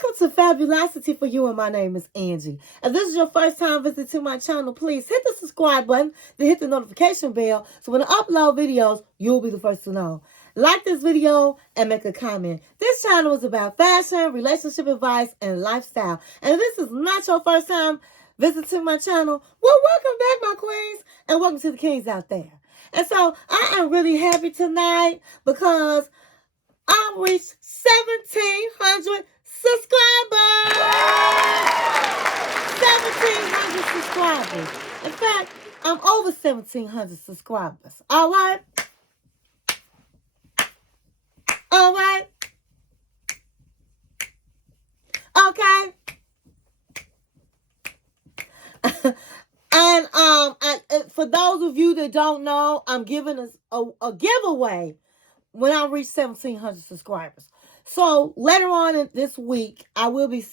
Welcome to Fabulosity For You, and my name is Angie. If this is your first time visiting my channel, please hit the subscribe button, then hit the notification bell, so when I upload videos, you'll be the first to know. Like this video and make a comment. This channel is about fashion, relationship advice, and lifestyle. And if this is not your first time visiting my channel, well, welcome back, my queens, and welcome to the kings out there. And so I am really happy tonight because I reached 1,700 subscribers. 1,700 subscribers. In fact, I'm over 1,700 subscribers. All right? All right? Okay? And for those of you that don't know, I'm giving a giveaway when I reach 1,700 subscribers. So later on in this week, I will be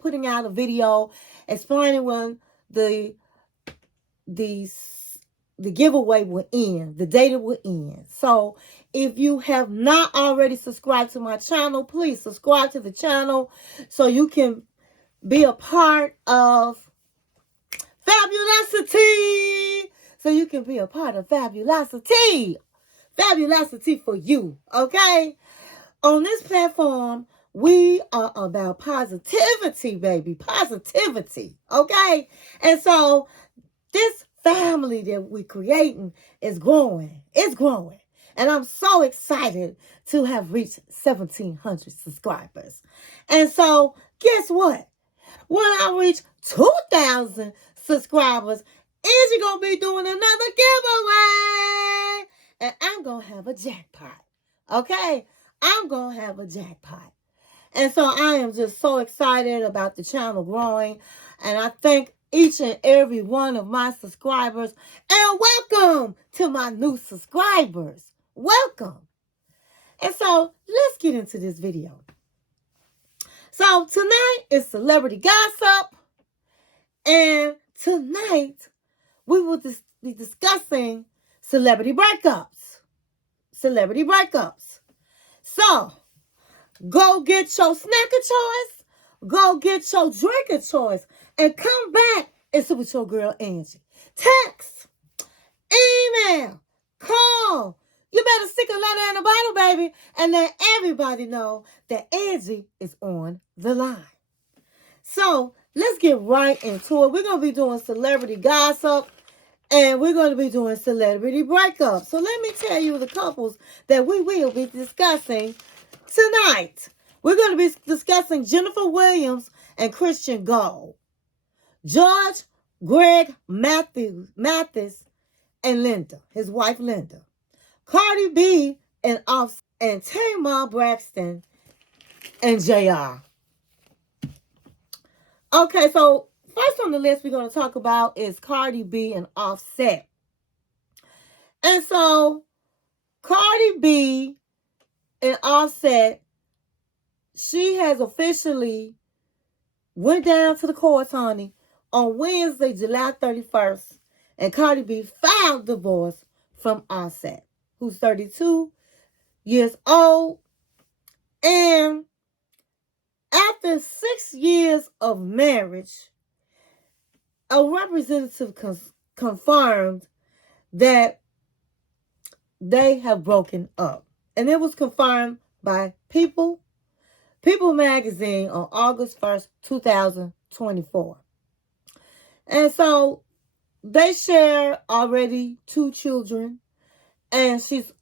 putting out a video explaining when the giveaway will end, the date it will end. So if you have not already subscribed to my channel, please subscribe to the channel so you can be a part of Fabulosity. So you can be a part of Fabulosity. Fabulosity for you, okay? On this platform, we are about positivity, baby. Positivity, okay? And so this family that we're creating is growing. It's growing. And I'm so excited to have reached 1,700 subscribers. And so guess what? When I reach 2,000 subscribers, Angie gonna be doing another giveaway. And I'm gonna have a jackpot. Okay? I'm gonna have a jackpot. And so I am just so excited about the channel growing. And I thank each and every one of my subscribers. And welcome to my new subscribers. Welcome. And so let's get into this video. So tonight is celebrity gossip. And tonight we will be discussing celebrity breakups. Celebrity breakups. So go get your snack of choice. Go get your drink of choice. And come back and sit with your girl Angie. Text, email, call. You better stick a letter in the bottle, baby, and let everybody know that Angie is on the line. So let's get right into it. We're going to be doing celebrity gossip, and we're going to be doing celebrity breakups. So let me tell you the couples that we will be discussing tonight. We're going to be discussing Jennifer Williams and Christian Gold, Judge Greg Mathis and Linda, his wife Linda, Cardi B and Offset, and Tamar Braxton and Jr. Okay, so first on the list we're going to talk about is Cardi B and Offset. And so Cardi B and Offset, she has officially went down to the courts, honey, on Wednesday, July 31st. And Cardi B filed divorce from Offset, who's 32 years old. And after 6 years of marriage, a representative confirmed that they have broken up. And it was confirmed by People magazine on August 1st, 2024. And so they share already 2 children, and she's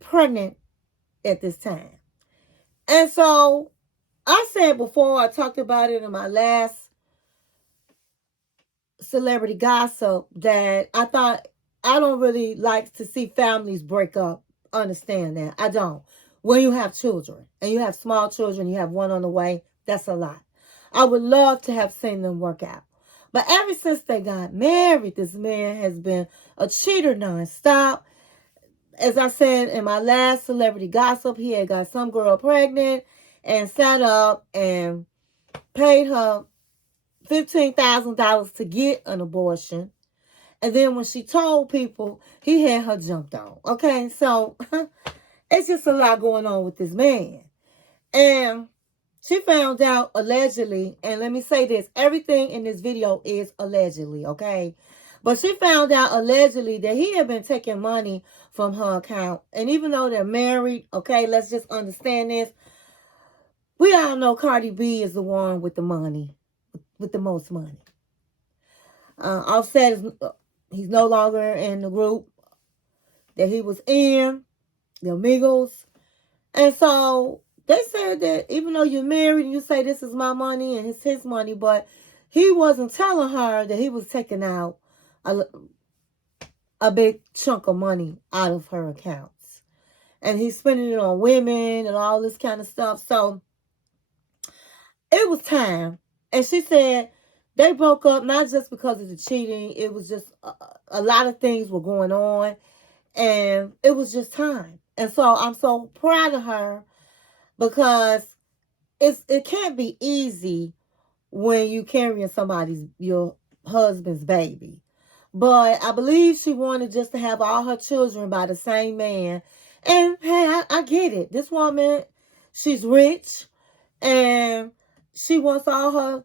pregnant at this time. And so I said before, I talked about it in my last celebrity gossip, that I don't really like to see families break up. Understand that. I don't. When you have children, and you have small children, you have one on the way, that's a lot. I would love to have seen them work out. But ever since they got married, this man has been a cheater nonstop. As I said in my last celebrity gossip, he had got some girl pregnant and sat up and paid her $15,000 to get an abortion. And then when she told people, he had her jumped on. Okay, so it's just a lot going on with this man. And She found out allegedly, and let me say this, everything in this video is allegedly, okay? But she found out allegedly that he had been taking money from her account. And even though they're married, okay, let's just understand this. We all know Cardi B is the one with the money, with the most money. Offset is, he's no longer in the group that he was in, the Amigos. And so they said that even though you're married and you say this is my money and it's his money, but he wasn't telling her that he was taking out a big chunk of money out of her accounts. And he's spending it on women and all this kind of stuff. So it was time. And she said they broke up not just because of the cheating. It was just a lot of things were going on. And it was just time. And so I'm so proud of her because it can't be easy when you carrying your husband's baby. But I believe she wanted just to have all her children by the same man. And hey, I get it. This woman, she's rich and she wants all her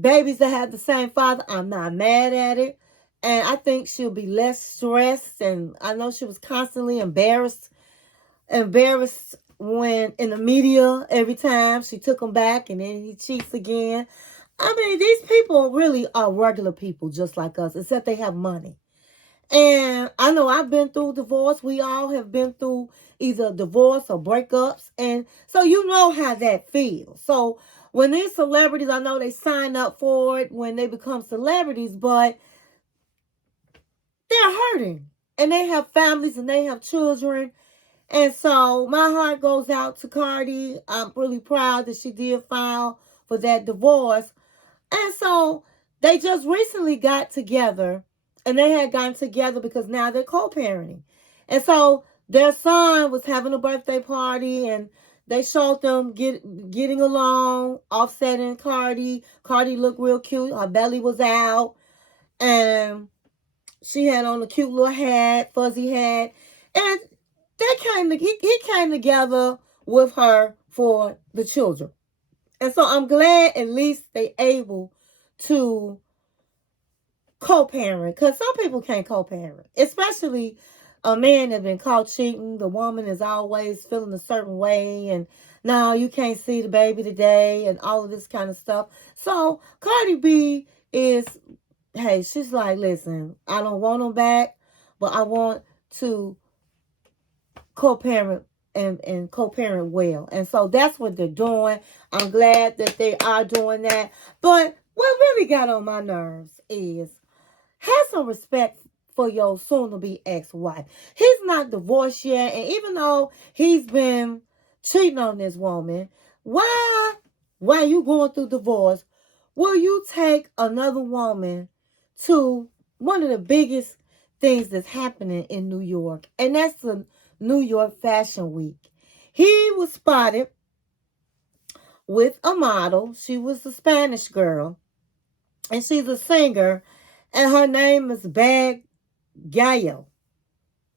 babies to have the same father. I'm not mad at it. And I think she'll be less stressed. And I know she was constantly embarrassed when in the media every time she took him back and then he cheats again. I mean, these people really are regular people just like us, except they have money. And I know I've been through divorce. We all have been through either divorce or breakups. And so you know how that feels. So when these celebrities, I know they sign up for it when they become celebrities, but they're hurting. And they have families and they have children. And so my heart goes out to Cardi. I'm really proud that she did file for that divorce. And so they just recently got together, and they had gotten together because now they're co-parenting. And so their son was having a birthday party, and they showed them getting along, Offset and Cardi. Cardi looked real cute. Her belly was out, and she had on a cute little hat, fuzzy hat. And he came together with her for the children. And so I'm glad at least they able to co-parent. Because some people can't co-parent. Especially a man that been caught cheating. The woman is always feeling a certain way. And no, you can't see the baby today. And all of this kind of stuff. So Cardi B is, hey, she's like, listen, I don't want him back. But I want to co-parent and co-parent well. And so that's what they're doing. I'm glad that they are doing that. But what really got on my nerves is have some respect for your soon-to-be ex-wife. He's not divorced yet. And even though he's been cheating on this woman, while you going through divorce, will you take another woman to one of the biggest things that's happening in New York? And that's the New York Fashion Week. He was spotted with a model. She was a Spanish girl. And she's a singer. And her name is Bad Gallo.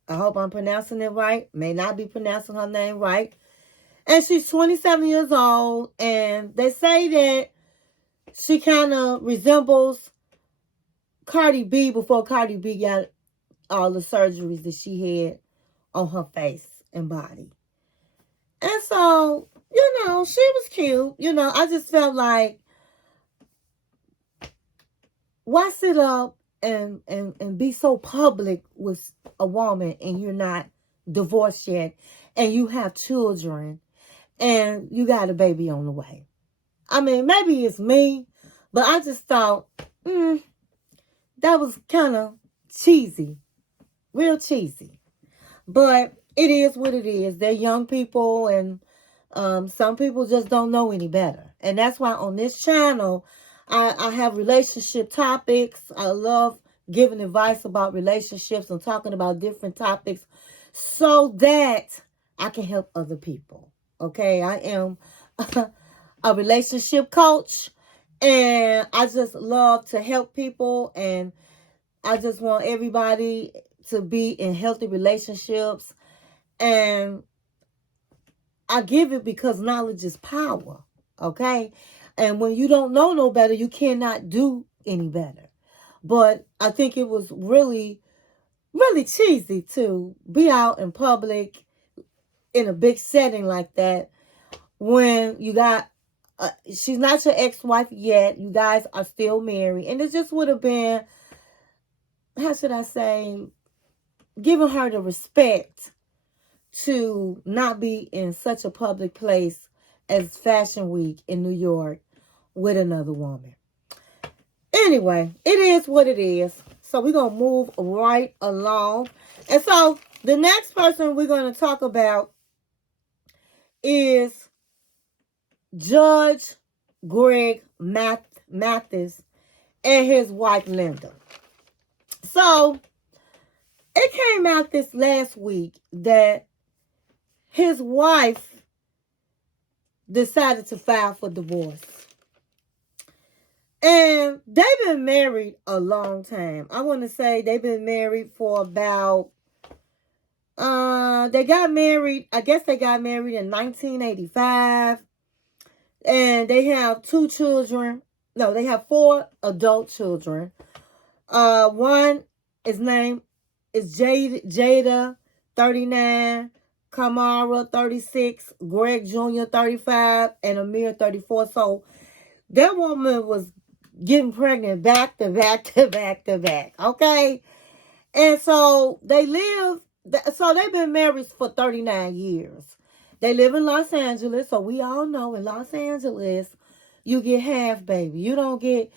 I hope I'm pronouncing it right. May not be pronouncing her name right. And she's 27 years old. And they say that she kind of resembles Cardi B before Cardi B got all the surgeries that she had on her face and body. And so, she was cute. I just felt like, why sit up and be so public with a woman and you're not divorced yet and you have children and you got a baby on the way? I mean, maybe it's me, but I just thought, that was kind of cheesy. Real cheesy. But it is what it is. They're young people, and some people just don't know any better. And that's why on this channel, I have relationship topics. I love giving advice about relationships and talking about different topics so that I can help other people. Okay, I am a relationship coach, and I just love to help people, and I just want everybody to be in healthy relationships. And I give it because knowledge is power. okay? And when you don't know no better, you cannot do any better. But I think it was really, really cheesy to be out in public in a big setting like that when you got, she's not your ex-wife yet. You guys are still married. And it just would have been, how should I say, giving her the respect to not be in such a public place as Fashion Week in New York with another woman. Anyway, it is what it is. So we're going to move right along. And so the next person we're going to talk about is Judge Greg Mathis and his wife Linda. So it came out this last week that his wife decided to file for divorce. And they've been married a long time. I want to say they've been married for about, they got married in 1985. And they have 2 children. No, they have 4 adult children. One is named is Jada, 39, Kamara, 36, Greg Jr., 35, and Amir, 34. So that woman was getting pregnant back to back to back to back. Okay? And so they've been married for 39 years. They live in Los Angeles, so we all know in Los Angeles, you get half, baby. You don't get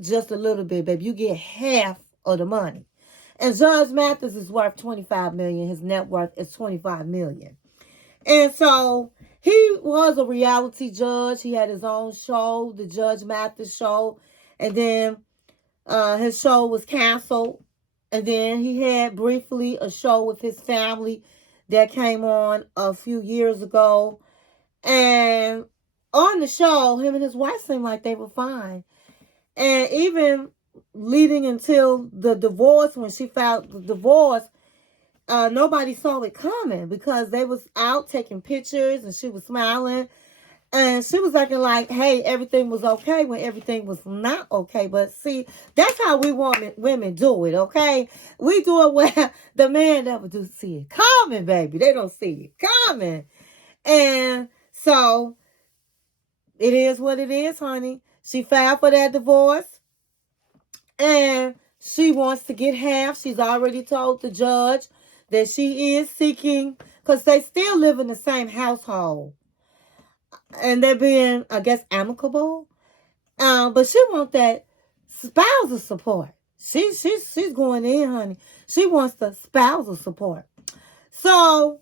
just a little bit, baby. You get half of the money. And Judge Mathis is worth $25 million. His net worth is $25 million. And so he was a reality judge. He had his own show, the Judge Mathis Show. And then his show was canceled. And then he had briefly a show with his family that came on a few years ago. And on the show, him and his wife seemed like they were fine. And even leading until the divorce, when she filed the divorce, nobody saw it coming because they was out taking pictures and she was smiling. And she was acting like, hey, everything was okay when everything was not okay. But see, that's how we women do it, okay? We do it where the man never do see it coming, baby. They don't see it coming. And so it is what it is, honey. She filed for that divorce. And she wants to get half. She's already told the judge that she is seeking, because they still live in the same household. And they're being, I guess, amicable. But she wants that spousal support. She's going in, honey. She wants the spousal support. So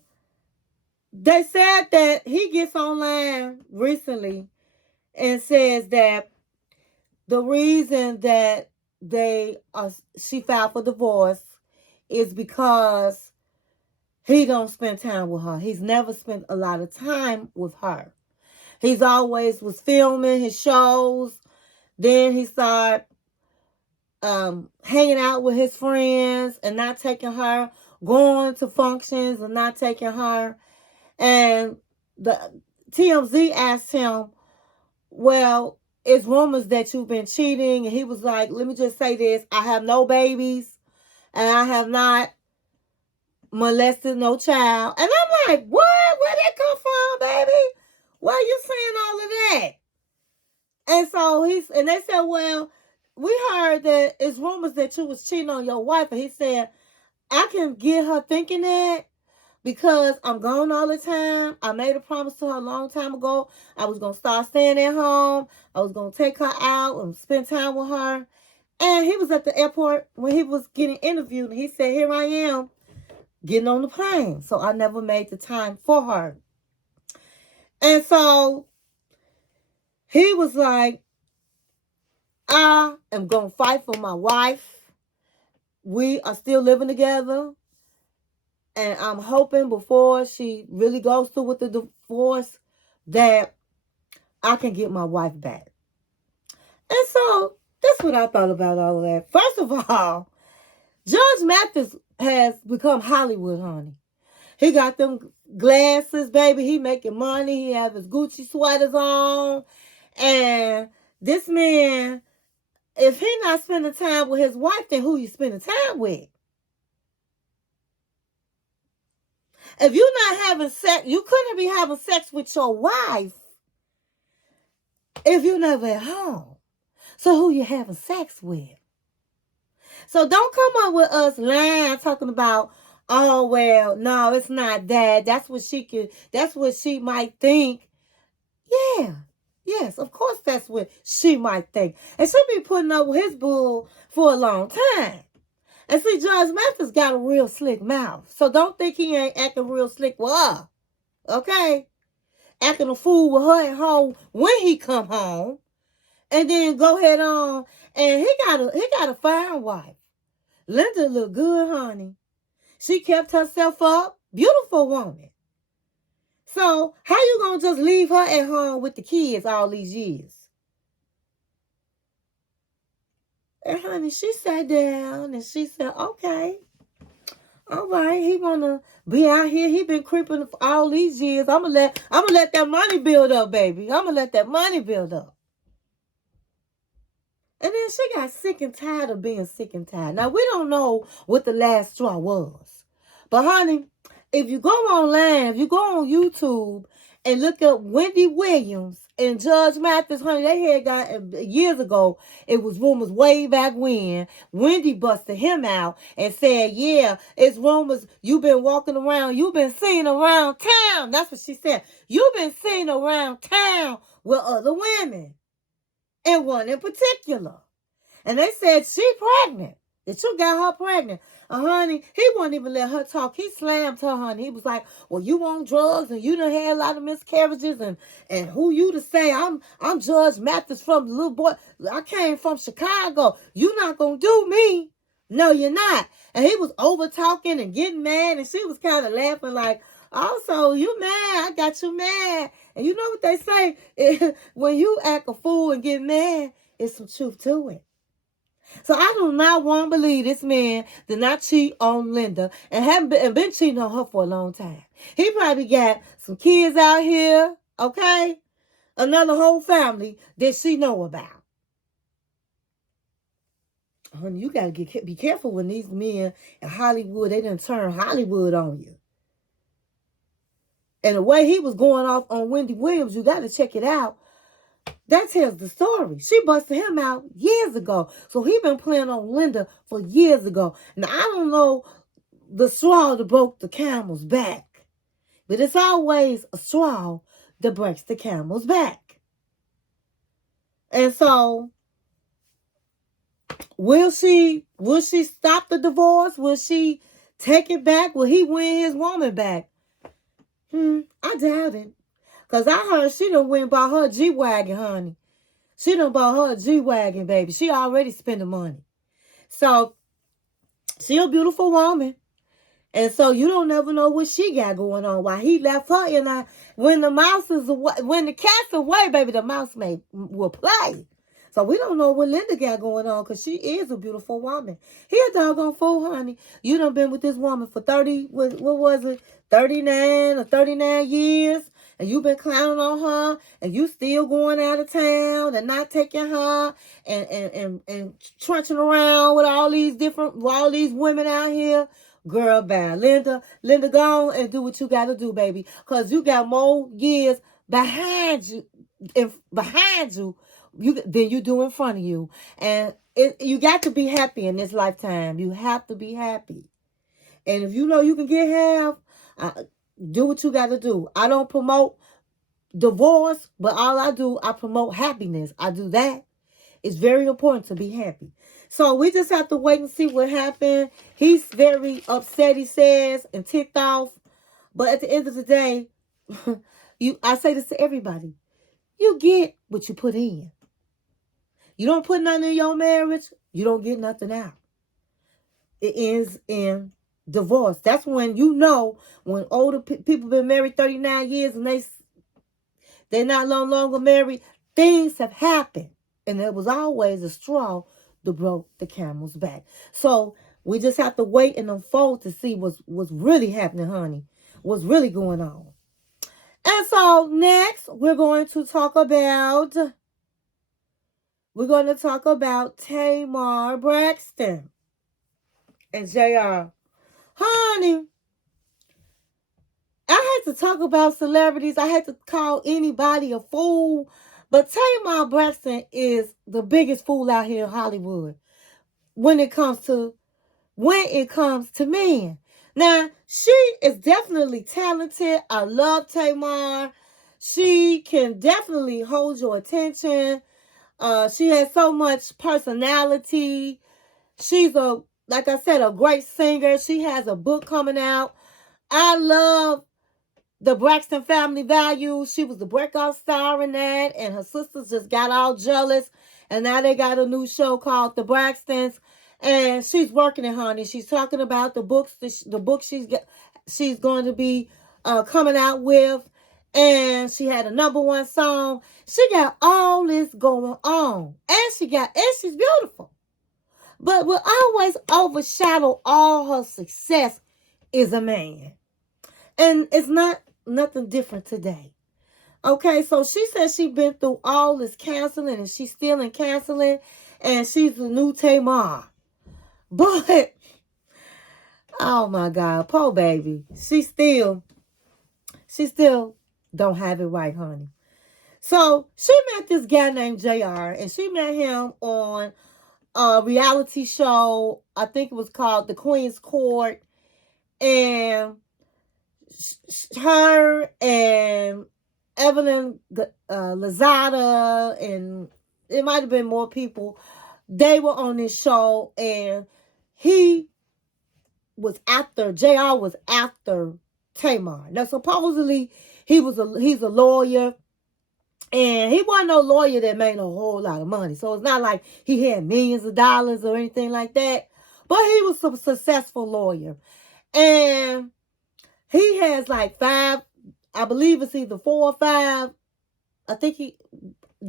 they said that he gets online recently and says that the reason that she filed for divorce is because he don't spend time with her. He's never spent a lot of time with her. He's always was filming his shows. Then he started hanging out with his friends and not taking her, going to functions and not taking her. And the TMZ asked him, well, it's rumors that you've been cheating. And he was like, let me just say this. I have no babies and I have not molested no child. And I'm like, what? Where'd that come from, baby? Why are you saying all of that? And so and they said, well, we heard that it's rumors that you was cheating on your wife. And he said, I can get her thinking that because I'm gone all the time. I made a promise to her a long time ago. I was going to start staying at home. I was going to take her out and spend time with her. And he was at the airport when he was getting interviewed. And he said, here I am getting on the plane. So I never made the time for her. And so he was like, I am going to fight for my wife. We are still living together. And I'm hoping before she really goes through with the divorce that I can get my wife back. And so that's what I thought about all of that. First of all, Judge Mathis has become Hollywood, honey. He got them glasses, baby. He making money. He have his Gucci sweaters on. And this man, if he not spending time with his wife, then who you spending time with? If you're not having sex, you couldn't be having sex with your wife if you're never at home. So who you having sex with? So don't come up with us lying, talking about, oh, well, no, it's not that. That's what she might think. Yeah. Yes, of course that's what she might think. And she be putting up with his bull for a long time. And see, Judge Mathis got a real slick mouth. So don't think he ain't acting real slick with her. Okay? Acting a fool with her at home when he come home. And then go ahead on. And he got a fine wife. Linda look good, honey. She kept herself up. Beautiful woman. So how you gonna just leave her at home with the kids all these years? And honey, she sat down and she said, okay, all right, he wanna be out here. He been creeping for all these years. I'ma let that money build up, baby. I'ma let that money build up. And then she got sick and tired of being sick and tired. Now, we don't know what the last straw was. But, honey, if you go online, if you go on YouTube and look up Wendy Williams and Judge Mathis, honey, they had got years ago, it was rumors way back when, Wendy busted him out and said, yeah, it's rumors you've been walking around, you've been seen around town. That's what she said. You've been seen around town with other women. And one in particular. And they said she pregnant. That you got her pregnant. Honey, he wouldn't even let her talk. He slammed her, honey. He was like, well, you on drugs and you done had a lot of miscarriages and who you to say? I'm Judge Mathis from the little boy. I came from Chicago. You not gonna do me. No, you're not. And he was over talking and getting mad, and she was kind of laughing like, also, you mad. I got you mad. And you know what they say? When you act a fool and get mad, it's some truth to it. So I do not want to believe this man did not cheat on Linda and haven't been cheating on her for a long time. He probably got some kids out here, okay? Another whole family that she know about. Honey, you got to be careful when these men in Hollywood, they done turn Hollywood on you. And the way he was going off on Wendy Williams, you got to check it out. That tells the story. She busted him out years ago. So he been playing on Linda for years ago. Now, I don't know the straw that broke the camel's back. But it's always a straw that breaks the camel's back. And so, will she stop the divorce? Will she take it back? Will he win his woman back? I doubt it. Because I heard she done went and bought her a G-Wagon, honey. She done bought her a G-Wagon, baby. She already spent the money. So, she a beautiful woman. And so, you don't never know what she got going on. Why he left her in there. When the cat's away, baby, the mouse will play. So, we don't know what Linda got going on because she is a beautiful woman. He a doggone fool, honey. You done been with this woman for 39 years. And you've been clowning on her, and you still going out of town and not taking her and trunching around with all these women out here. Girl, bad. Linda, go on and do what you got to do, baby. Because you got more years behind you than you do in front of you. And you got to be happy in this lifetime. You have to be happy. And if you know you can get half, do what you got to do. I don't promote divorce, but all I do, I promote happiness. I do that. It's very important to be happy. So we just have to wait and see what happened. He's very upset, he says, and ticked off. But at the end of the day, I say this to everybody. You get what you put in. You don't put nothing in your marriage, you don't get nothing out. It ends in divorce. That's when you know when older people been married 39 years and they're not no longer married, things have happened. And there was always a straw that broke the camel's back. So we just have to wait and unfold to see what's really happening, honey. what's really going on. And so next, we're going to talk about Tamar Braxton and Jr. Honey, I had to talk about celebrities. I had to call anybody a fool. But Tamar Braxton is the biggest fool out here in Hollywood when it comes to men. Now, she is definitely talented. I love Tamar. She can definitely hold your attention. She has so much personality. She's like I said, a great singer. She has a book coming out. I love the Braxton Family Values. She was the breakout star in that, and her sisters just got all jealous, and now they got a new show called The Braxtons, and she's working it, honey. She's talking about the book she's going to be coming out with, and she had a #1 song. She got all this going on, and she's beautiful. But what always overshadow all her success is a man. And it's not nothing different today. Okay, so she says she's been through all this counseling and she's still in counseling and she's the new Tamar. But, oh my God, poor baby. She still don't have it right, honey. So she met this guy named JR and she met him on a reality show. I think it was called The Queen's Court. And her and Evelyn Lozada, and it might have been more people. They were on this show, and JR was after Tamar. Now, supposedly, he's a lawyer, and he wasn't no lawyer that made a whole lot of money. So it's not like he had millions of dollars or anything like that. But he was a successful lawyer. And he has like 5, I believe it's either 4 or 5. I think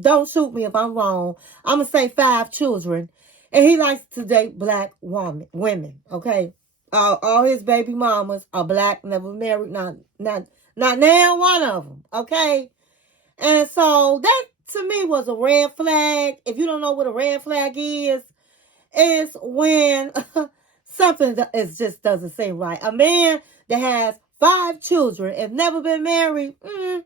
don't shoot me if I'm wrong. I'm going to say 5 children. And he likes to date black women, okay? All his baby mamas are black, never married, not now one of them, okay? And so that to me was a red flag. If you don't know what a red flag is when something just doesn't seem right. A man that has 5 children and never been married, I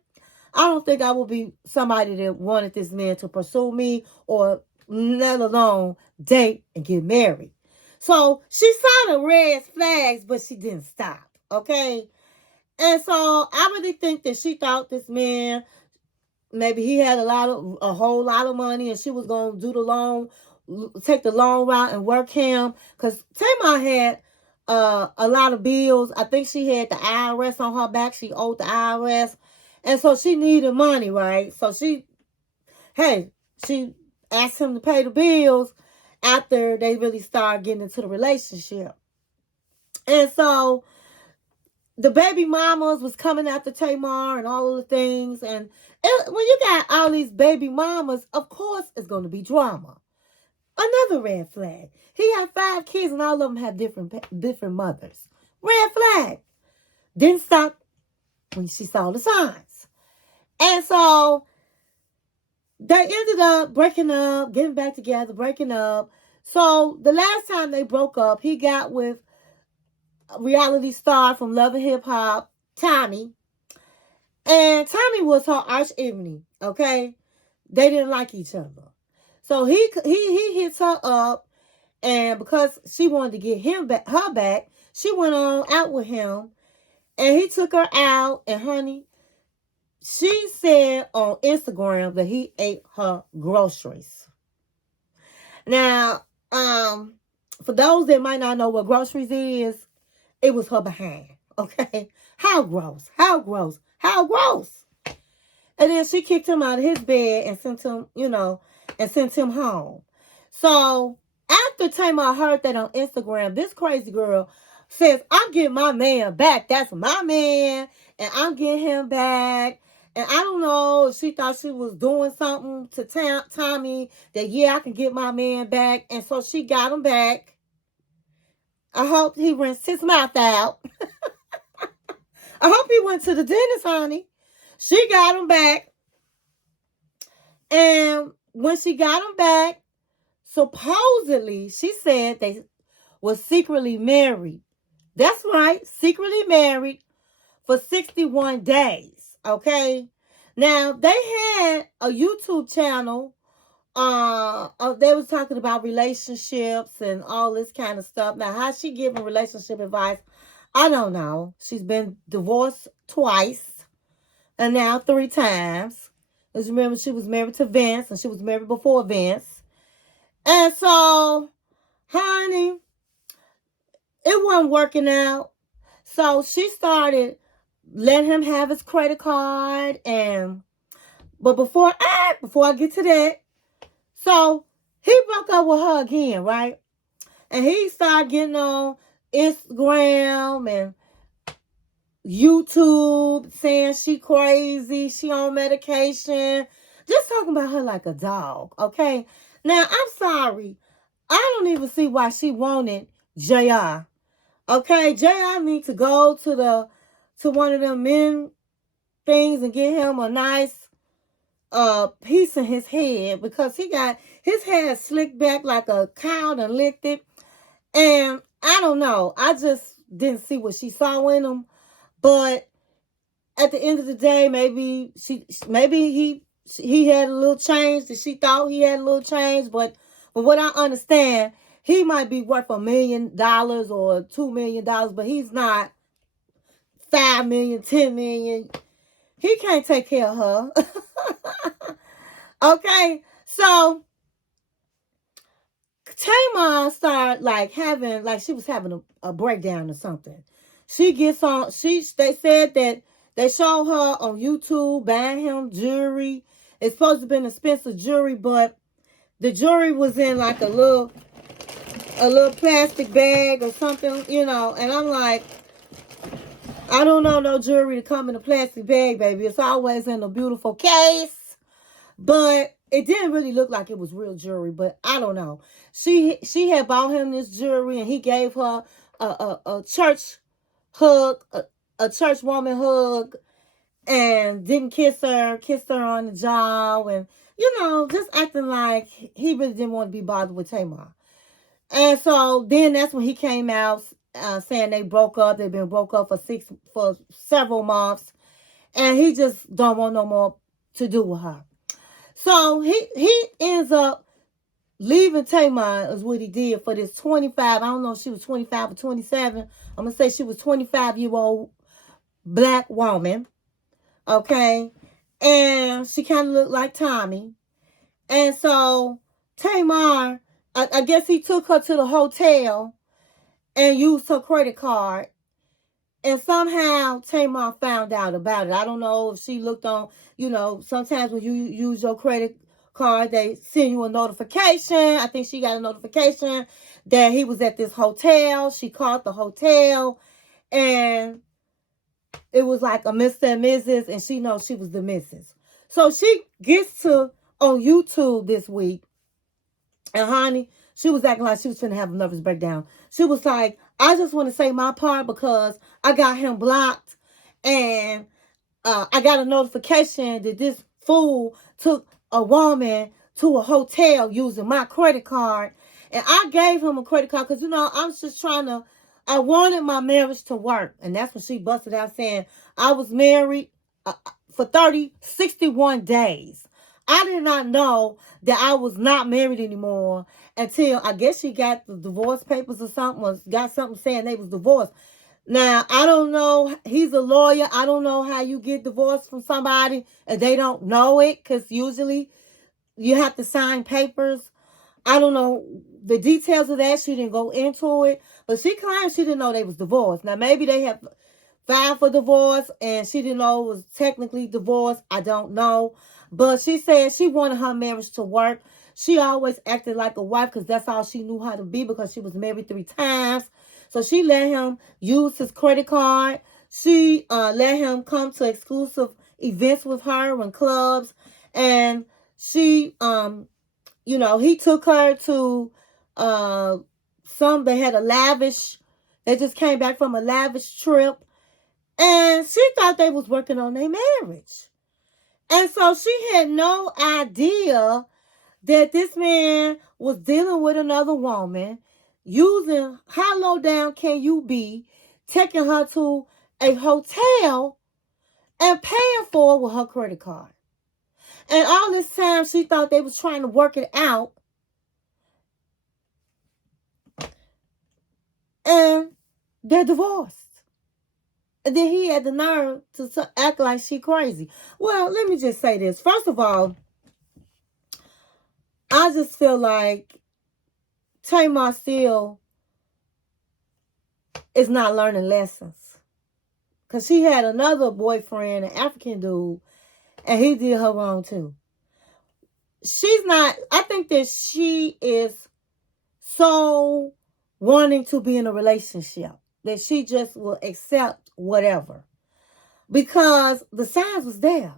don't think I would be somebody that wanted this man to pursue me or let alone date and get married. So she saw the red flags, but she didn't stop, okay? And so I really think that she thought this man, maybe he had a whole lot of money and she was going to take the long route and work him. Because Tamar had a lot of bills. I think she had the IRS on her back. She owed the IRS. And so she needed money, right? So she asked him to pay the bills after they really started getting into the relationship. And so the baby mamas was coming after Tamar and all of the things. And when you got all these baby mamas, of course it's going to be drama. Another red flag. He had 5 kids and all of them have different mothers. Red flag. Didn't stop when she saw the signs. And so they ended up breaking up, getting back together, breaking up. So the last time they broke up, he got with a reality star from Love and Hip Hop, Tommy. And Tommy was her arch enemy, okay? They didn't like each other. So he hits her up, and because she wanted to get her back, she went on out with him, and he took her out, and honey, she said on Instagram that he ate her groceries. Now, for those that might not know what groceries is, it was her behind, okay? How gross, how gross, how gross. And then she kicked him out of his bed and sent him home. So after Tamar heard that on Instagram, this crazy girl says, I'm getting my man back. That's my man. And I'm getting him back. And I don't know if she thought she was doing something to Tommy that, I can get my man back. And so she got him back. I hope he rinsed his mouth out. I hope he went to the dentist, honey. She got him back. And when she got him back, supposedly, she said they were secretly married. That's right, secretly married for 61 days. Okay. Now, they had a YouTube channel. They was talking about relationships and all this kind of stuff. Now, how she giving relationship advice, I don't know. She's been divorced twice and now 3 times. As you remember, she was married to Vince and she was married before Vince. And so, honey, it wasn't working out. So she started letting him have his credit card. But before I get to that, so he broke up with her again, right? And he started getting on Instagram and YouTube saying she crazy, she on medication, just talking about her like a dog, okay? Now, I'm sorry. I don't even see why she wanted JR. Okay, JR need to go to one of them men things and get him a nice piece in his head, because he got his hair slicked back like a cow and licked it. And I don't know. I just didn't see what she saw in him. But at the end of the day, maybe he had a little change that she thought he had a little change. But from what I understand, he might be worth $1 million or $2 million, but he's not 5 million, 10 million. He can't take care of her. Okay, so Tamar started she was having a breakdown or something. She gets on. They said that they showed her on YouTube buying him jewelry. It's supposed to have been expensive jewelry, but the jewelry was in like a little plastic bag or something, And I'm like, I don't know no jewelry to come in a plastic bag, baby. It's always in a beautiful case. But it didn't really look like it was real jewelry, but I don't know. She had bought him this jewelry, and he gave her a church hug, a church woman hug, and didn't kissed her on the jaw, and just acting like he really didn't want to be bothered with Tamar. And so then that's when he came out saying they broke up. They've been broke up for several months, and he just don't want no more to do with her. So he ends up leaving Tamar is what he did for this 25. I don't know if she was 25 or 27. I'm going to say she was 25-year-old black woman. Okay. And she kind of looked like Tommy. And so Tamar, I guess he took her to the hotel and used her credit card. And somehow Tamar found out about it. I don't know if she looked on, sometimes when you use your credit card, they send you a notification. I think she got a notification that he was at this hotel. She called the hotel, and it was like a Mr. and Mrs., and she knows she was the Mrs. So she gets on YouTube this week, and honey, she was acting like she was finna have a nervous breakdown. She was like, I just want to say my part because I got him blocked, and I got a notification that this fool took a woman to a hotel using my credit card. And I gave him a credit card because, I was just I wanted my marriage to work. And that's when she busted out saying, I was married for 61 days. I did not know that I was not married anymore until I guess she got the divorce papers or something, or got something saying they was divorced. Now, I don't know. He's a lawyer. I don't know how you get divorced from somebody and they don't know it, because usually you have to sign papers. I don't know the details of that. She didn't go into it, but she claims she didn't know they was divorced. Now, maybe they have filed for divorce and she didn't know it was technically divorced. I don't know. But she said she wanted her marriage to work. She always acted like a wife because that's all she knew how to be, because she was married 3 times. So she let him use his credit card. She let him come to exclusive events with her and clubs. And she, he took her to they had they just came back from a lavish trip. And she thought they was working on their marriage. And so she had no idea that this man was dealing with another woman, using how low down can you be, taking her to a hotel and paying for it with her credit card. And all this time she thought they was trying to work it out. And they're divorced. And then he had the nerve to act like she crazy. Well, let me just say this. First of all, I just feel like Tamar still is not learning lessons. Because she had another boyfriend, an African dude, and he did her wrong too. She's not, I think that she is so wanting to be in a relationship that she just will accept whatever. Because the signs was there.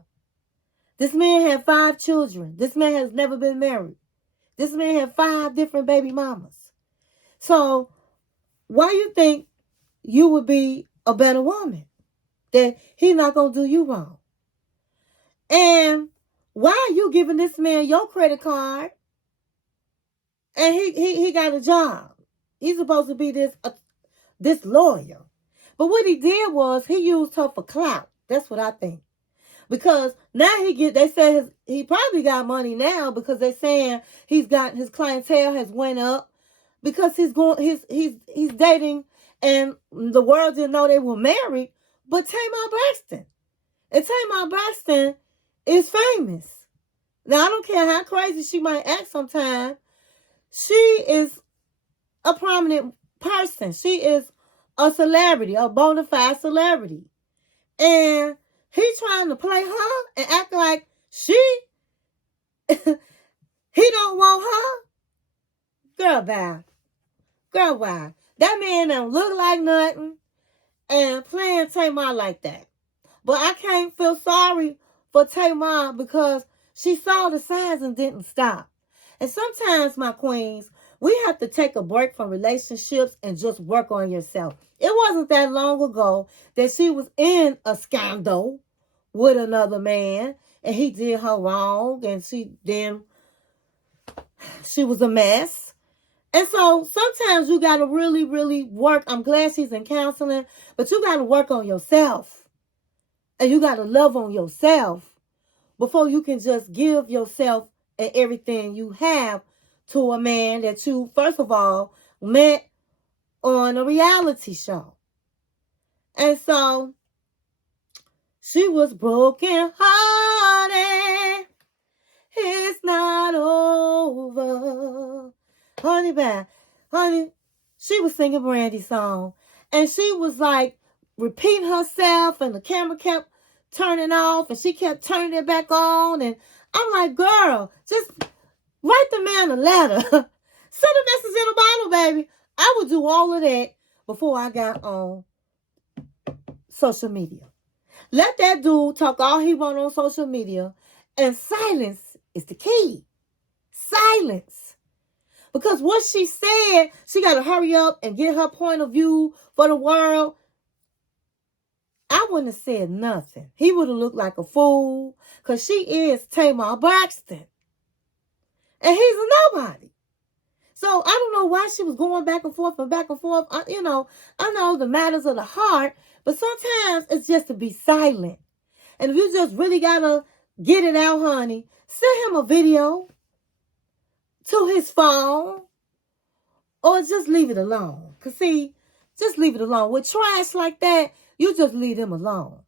This man had 5 children. This man has never been married. This man had 5 different baby mamas. So why you think you would be a better woman? That he's not going to do you wrong. And why are you giving this man your credit card and he got a job? He's supposed to be this lawyer. But what he did was he used her for clout. That's what I think. Because now they say he probably got money now because they're saying his clientele has went up because he's dating, and the world didn't know they were married, but Tamar Braxton. And Tamar Braxton is famous. Now, I don't care how crazy she might act sometimes. She is a prominent person. She is a celebrity, a bona fide celebrity. And he's trying to play her and act like he don't want her. Girl, bye. Girl, why? That man don't look like nothing and playing Tamar like that. But I can't feel sorry for Tamar because she saw the signs and didn't stop. And sometimes, my queens, we have to take a break from relationships and just work on yourself. It wasn't that long ago that she was in a scandal with another man and he did her wrong and she was a mess. And so sometimes you got to really, really work. I'm glad she's in counseling, but you got to work on yourself. And you got to love on yourself before you can just give yourself and everything you have to a man that you, first of all, met on a reality show. And so she was broken hearted. It's not over. Honey, she was singing Brandy's song. And she was like repeating herself and the camera kept turning off and she kept turning it back on. And I'm like, girl, just write the man a letter. Send a message in a bottle, baby. I would do all of that before I got on social media. Let that dude talk all he want on social media. And silence is the key. Silence. Because what she said, she got to hurry up and get her point of view for the world. I wouldn't have said nothing. He would have looked like a fool because she is Tamar Braxton. And he's a nobody. So I don't know why she was going back and forth and back and forth. I know the matters of the heart, but sometimes it's just to be silent. And if you just really got to get it out, honey, send him a video to his phone or just leave it alone. Because see, just leave it alone. With trash like that, you just leave them alone.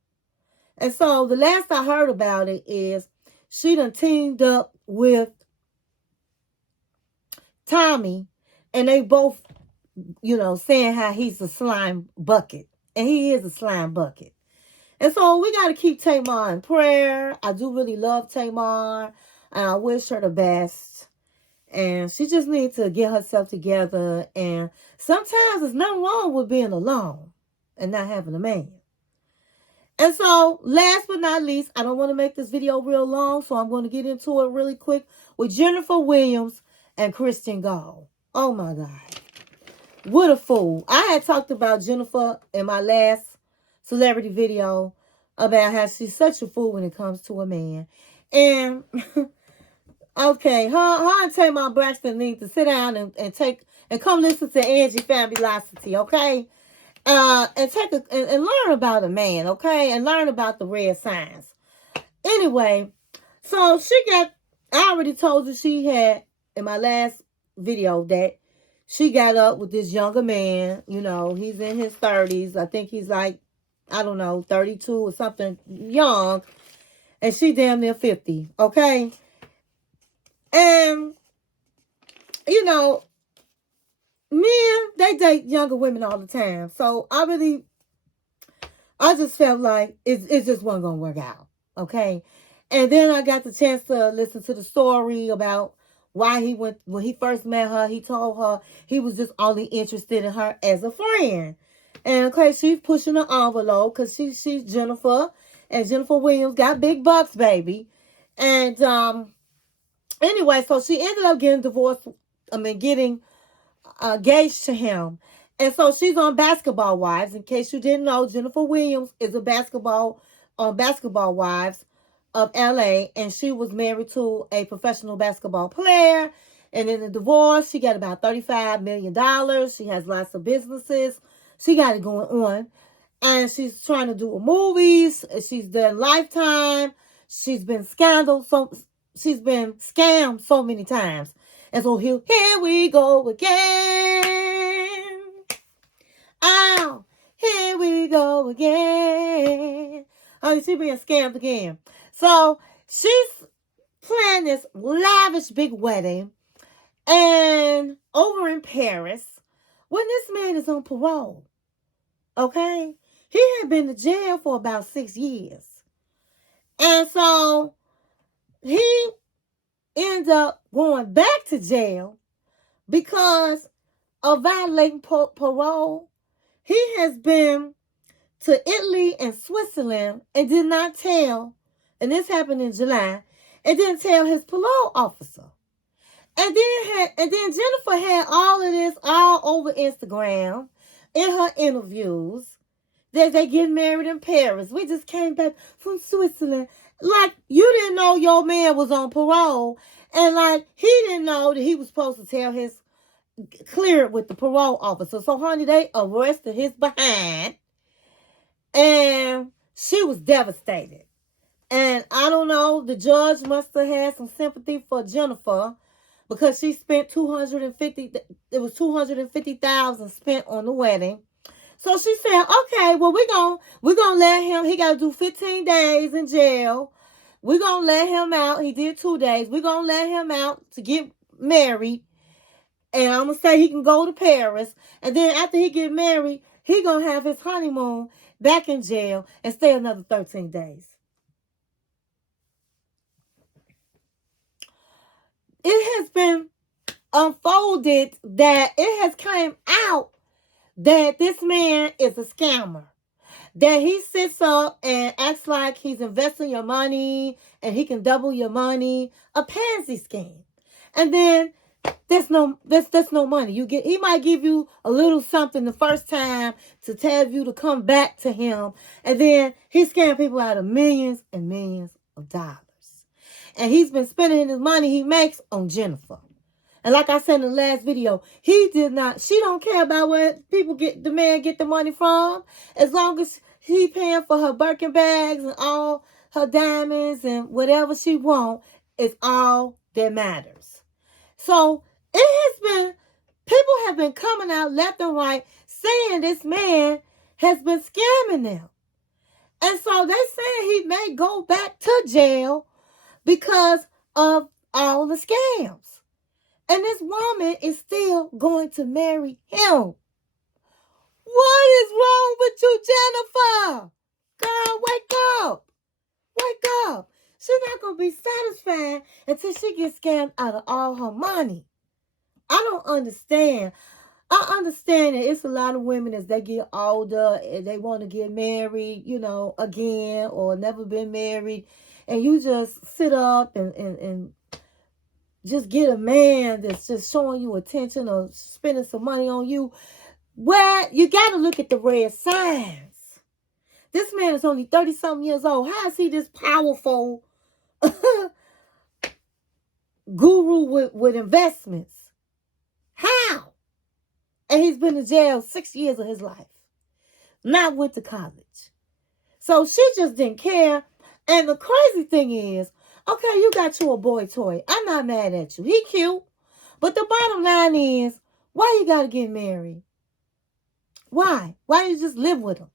And so the last I heard about it is she done teamed up with Tommy and they both, saying how he's a slime bucket. And he is a slime bucket. And so we got to keep Tamar in prayer. I do really love Tamar. And I wish her the best. And she just needs to get herself together. And sometimes there's nothing wrong with being alone and not having a man. And so, last but not least, I don't want to make this video real long, so I'm going to get into it really quick with Jennifer Williams and Christian Gall. Oh, my God. What a fool. I had talked about Jennifer in my last celebrity video about how she's such a fool when it comes to a man. And okay, her and Tamar Braxton need to sit down and come listen to Angie Fabulosity, okay? And and learn about a man, okay? And learn about the red signs. Anyway, so I already told you she had in my last video that she got up with this younger man. You know, he's in his 30s. I think he's like, I don't know, 32 or something young. And she damn near 50, okay? And, you know, men, they date younger women all the time. So I just felt like it just wasn't going to work out, okay? And then I got the chance to listen to the story about why when he first met her, he told her he was just only interested in her as a friend. And okay, she's pushing the envelope because she's Jennifer, and Jennifer Williams got big bucks, baby. And anyway, so she ended up getting divorced. Getting engaged to him. And so she's on Basketball Wives. In case you didn't know, Jennifer Williams is a Basketball Wives of LA, and she was married to a professional basketball player. And in the divorce, she got about $35 million. She has lots of businesses. She got it going on. And she's trying to do movies. She's done Lifetime. She's been she's been scammed so many times. And so here we go again. Oh, here we go again. Oh, she's being scammed again. So she's planning this lavish big wedding and over in Paris when this man is on parole. Okay? He had been to jail for about 6 years. And so he ends up going back to jail because of violating parole. He has been to Italy and Switzerland and did not tell, and this happened in July, and didn't tell his parole officer. And then Jennifer had all of this all over Instagram in her interviews that they get married in Paris. We just came back from Switzerland. Like, you didn't know your man was on parole. And like, he didn't know that he was supposed to tell his clear with the parole officer. So, honey, they arrested his behind. And she was devastated. And I don't know, the judge must have had some sympathy for Jennifer because she spent $250,000 spent on the wedding. So she said, okay, well, we're gonna let him, he got to do 15 days in jail. We're going to let him out. He did 2 days. We're going to let him out to get married. And I'm going to say he can go to Paris. And then after he get married, he going to have his honeymoon back in jail and stay another 13 days. It has been unfolded that it has came out that this man is a scammer. That he sits up and acts like he's investing your money and he can double your money. A pansy scheme. And then there's no money. He might give you a little something the first time to tell you to come back to him. And then he scammed people out of millions and millions of dollars. And he's been spending his money he makes on Jennifer. And like I said in the last video, she don't care about where the man get the money from. As long as he paying for her Birkin bags and all her diamonds and whatever she wants, it's all that matters. So people have been coming out left and right saying this man has been scamming them. And so they saying he may go back to jail because of all the scams. And this woman is still going to marry him. What is wrong with you, Jennifer? Girl, wake up. Wake up. She's not going to be satisfied until she gets scammed out of all her money. I don't understand. I understand that it's a lot of women as they get older and they want to get married, again, or never been married. And you just sit up and just get a man that's just showing you attention or spending some money on you. Well, you got to look at the red signs. This man is only 30-something years old. How is he this powerful guru with investments? How? And he's been in jail 6 years of his life. Not went to college. So she just didn't care. And the crazy thing is, okay, you got you a boy toy. I'm not mad at you. He cute. But the bottom line is, why you gotta get married? Why? Why don't you just live with him?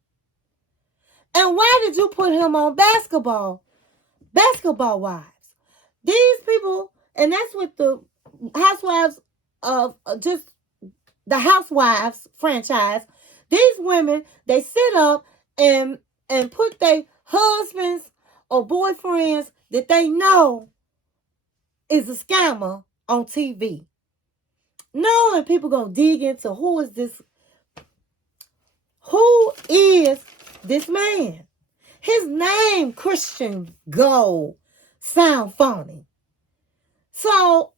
And why did you put him on basketball wives? These people, and that's what the housewives of just the Housewives franchise. These women, they sit up and put their husbands or boyfriends that they know is a scammer on TV. Knowing people gonna dig into who is this man. His name, Christian Gold, sound phony. So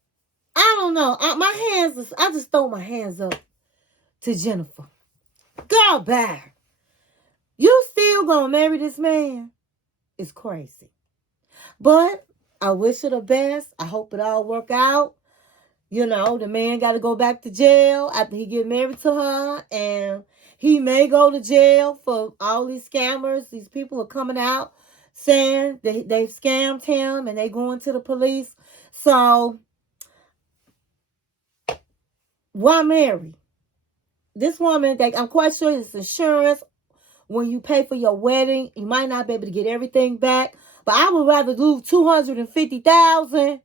I don't know. I just throw my hands up to Jennifer. Girl, bye. You still gonna marry this man? It's crazy. But I wish her the best. I hope it all work out. You know, the man got to go back to jail after he get married to her. And he may go to jail for all these scammers. These people are coming out saying they've scammed him and they going to the police. So, why marry? This woman, I'm quite sure it's insurance. When you pay for your wedding, you might not be able to get everything back. But I would rather lose $250,000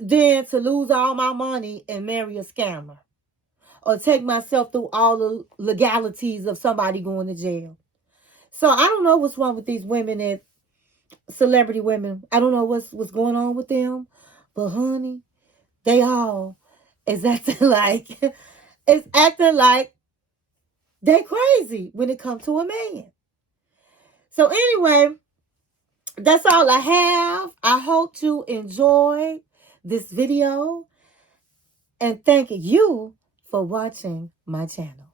than to lose all my money and marry a scammer. Or take myself through all the legalities of somebody going to jail. So I don't know what's wrong with these women, celebrity women. I don't know what's going on with them. But honey, they all is acting like they crazy when it comes to a man. So anyway, that's all I have. I hope you enjoy this video. And thank you for watching my channel.